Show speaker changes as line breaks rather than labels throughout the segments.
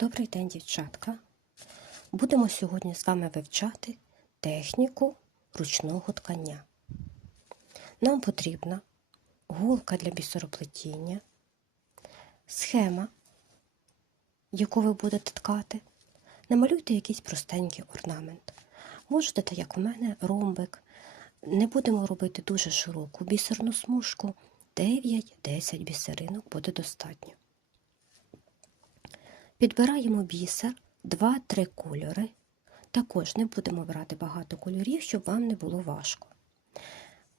Добрий день, дівчатка. Будемо сьогодні з вами вивчати техніку ручного ткання. Нам потрібна голка для бісероплетіння, схема, яку ви будете ткати. Намалюйте якийсь простенький орнамент. Можете, так як у мене, ромбик. Не будемо робити дуже широку бісерну смужку. 9-10 бісеринок буде достатньо. Підбираємо бісер 2-3 кольори. Також не будемо брати багато кольорів, щоб вам не було важко.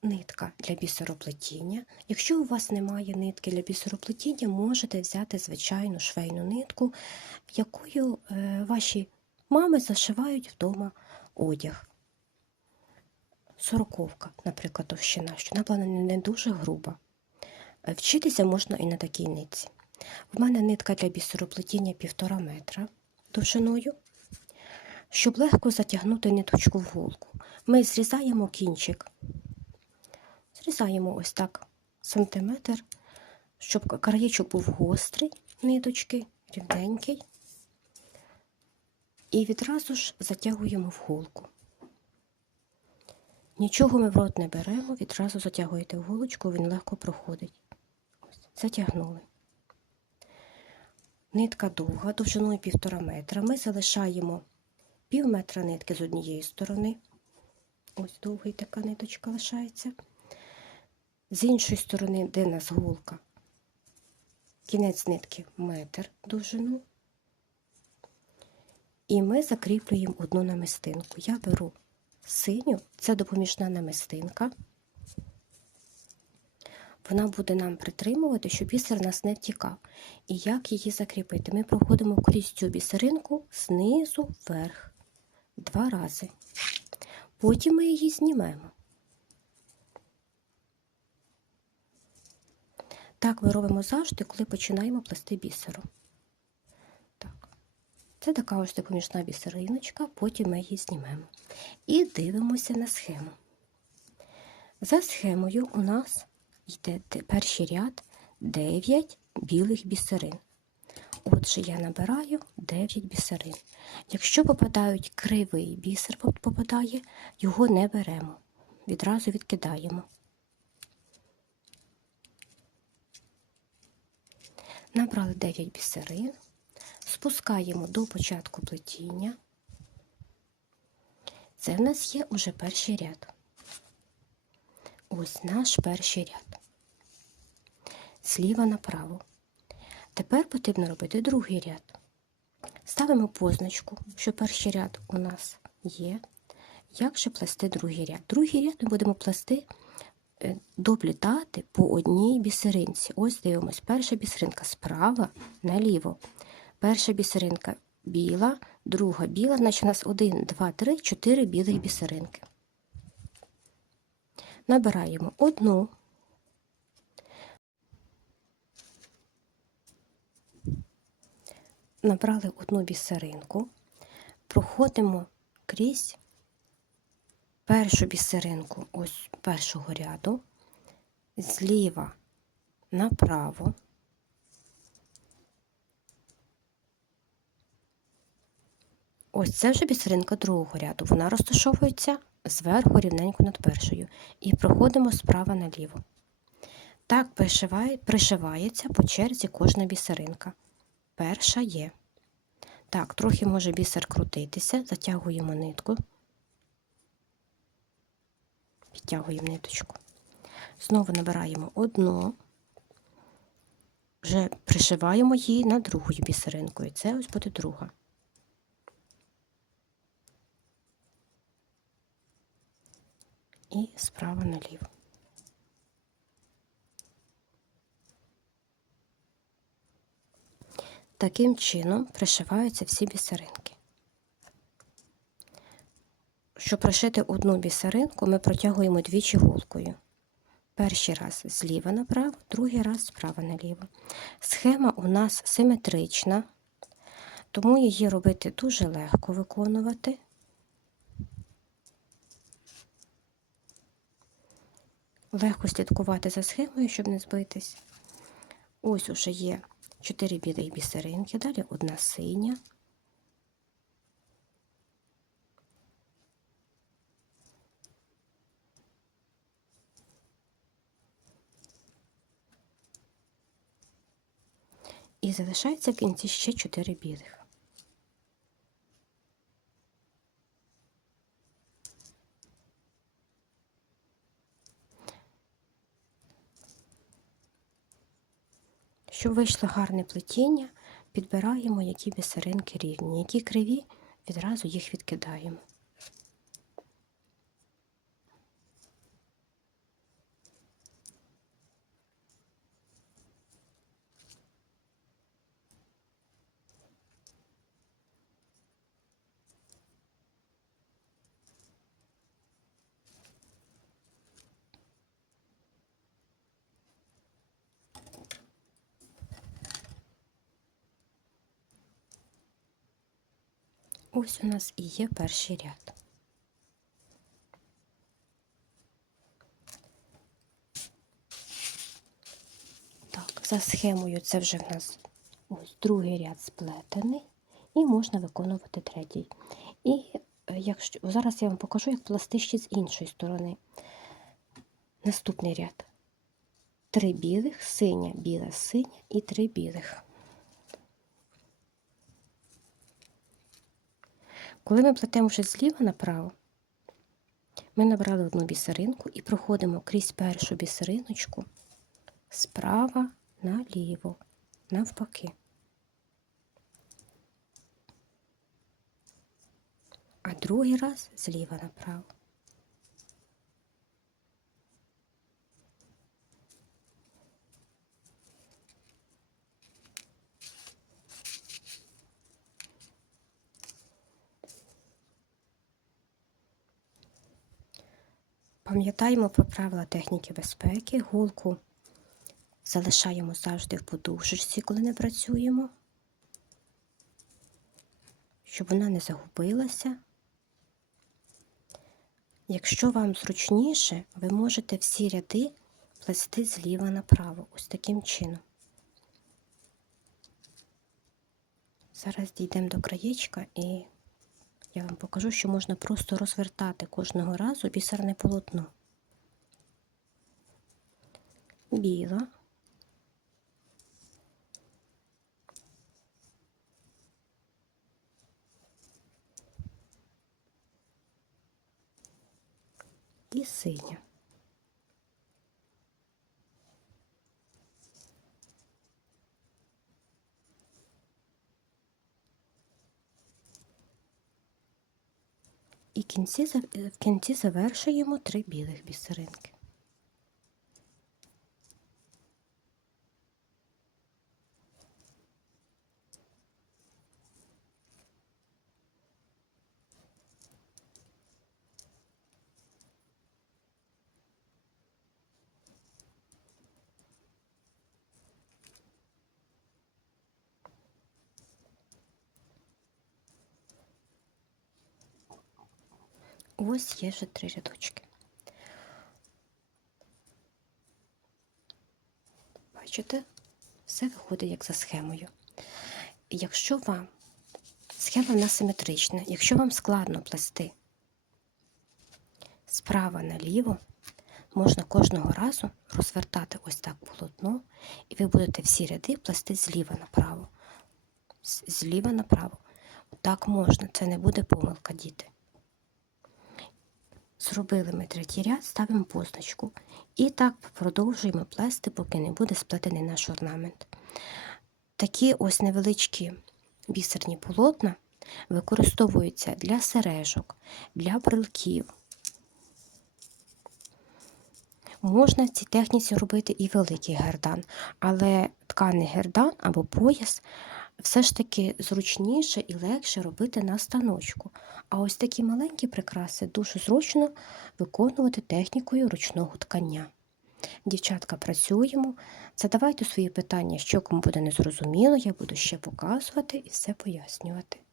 Нитка для бісероплетіння. Якщо у вас немає нитки для бісероплетіння, можете взяти звичайну швейну нитку, якою е, ваші мами зашивають вдома одяг. Сороковка, наприклад, товщина, що вона не дуже груба. Е, Вчитися можна і на такій нитці. В мене нитка для бісероплетіння півтора метра довжиною. Щоб легко затягнути ниточку в голку, ми зрізаємо кінчик. Зрізаємо ось так сантиметр, щоб краєчок був гострий ниточки, рівненький. І відразу ж затягуємо в голку. Нічого ми в рот не беремо, відразу затягуєте в голочку, він легко проходить. Затягнули. Нитка довга, довжиною півтора метра. Ми залишаємо пів метра нитки з однієї сторони. Ось довгий така ниточка лишається. З іншої сторони, де у нас голка, кінець нитки метр довжину. І ми закріплюємо одну намистинку. Я беру синю, це допоміжна намистинка. Вона буде нам притримувати, щоб бісер нас не втікав. І як її закріпити? Ми проходимо крізь цю бісеринку знизу вверх два рази. Потім ми її знімемо. Так ми робимо завжди, коли починаємо плести бісером. Так. Це така ось допоміжна бісериночка, потім ми її знімемо. І дивимося на схему. За схемою у нас йде перший ряд 9 білих бісерин. Отже, я набираю 9 бісерин. Якщо попадають кривий бісер, попадає, його не беремо. Відразу відкидаємо. Набрали 9 бісерин, спускаємо до початку плетіння. Це в нас є уже перший ряд. Ось наш перший ряд. Зліва направо. Тепер потрібно робити другий ряд. Ставимо позначку, що перший ряд у нас є. Як же плести другий ряд? Другий ряд ми будемо плести, е, доплітати по одній бісеринці. Ось дивимось, перша бісеринка справа наліво. Перша бісеринка біла, друга біла, значить у нас 1, 2, 3, 4 білих бісеринки. Набираємо одну. Набрали одну бісеринку, проходимо крізь першу бісеринку ось першого ряду, зліва направо. Ось це вже бісеринка другого ряду. Вона розташовується зверху рівненько над першою. І проходимо справа наліво. Так пришивається по черзі кожна бісеринка. Перша є. Так, трохи може бісер крутитися, затягуємо нитку, підтягуємо ниточку. Знову набираємо одну, вже пришиваємо її на другою бісеринкою. Це ось буде друга. І справа наліво. Таким чином пришиваються всі бісеринки. Щоб пришити одну бісеринку, ми протягуємо двічі голкою. Перший раз зліва направо, другий раз справа наліво. Схема у нас симетрична, тому її робити дуже легко виконувати. Легко слідкувати за схемою, щоб не збитись. Ось уже є 4 білих бісеринки, далі одна синя. І залишається в кінці ще 4 білих. Щоб вийшло гарне плетіння, підбираємо, які бісеринки рівні, які криві, відразу їх відкидаємо. Ось у нас і є перший ряд. Так, за схемою це вже в нас ось другий ряд сплетений, і можна виконувати третій. І е, якщо зараз я вам покажу, як плести ще з іншої сторони. Наступний ряд. Три білих, синя, біла, синя і три білих. Коли ми плетемо вже зліва направо, ми набрали одну бісеринку і проходимо крізь першу бісериночку справа наліво, навпаки. А другий раз зліва направо. Пам'ятаємо про правила техніки безпеки. Голку залишаємо завжди в подушечці, коли не працюємо, щоб вона не загубилася. Якщо вам зручніше, ви можете всі ряди плести зліва направо, ось таким чином. Зараз дійдемо до краєчка і я вам покажу, що можна просто розвертати кожного разу бісерне полотно. Біла. І синя. І кінці, в кінці завершуємо три білих бісеринки. Ось є вже три рядочки. Бачите, все виходить як за схемою. Якщо вам схема в нас симетрична, якщо вам складно плести справа наліво, можна кожного разу розвертати ось так полотно, і ви будете всі ряди плести зліва направо. Зліва направо. Так можна, це не буде помилка, діти. Зробили ми третій ряд, ставимо позначку. І так продовжуємо плести, поки не буде сплетений наш орнамент. Такі ось невеличкі бісерні полотна використовуються для сережок, для брелків. Можна в цій техніці робити і великий гердан, але тканий гердан або пояс все ж таки зручніше і легше робити на станочку. А ось такі маленькі прикраси дуже зручно виконувати технікою ручного ткання. Дівчатка, працюємо. Задавайте свої питання, що кому буде незрозуміло, я буду ще показувати і все пояснювати.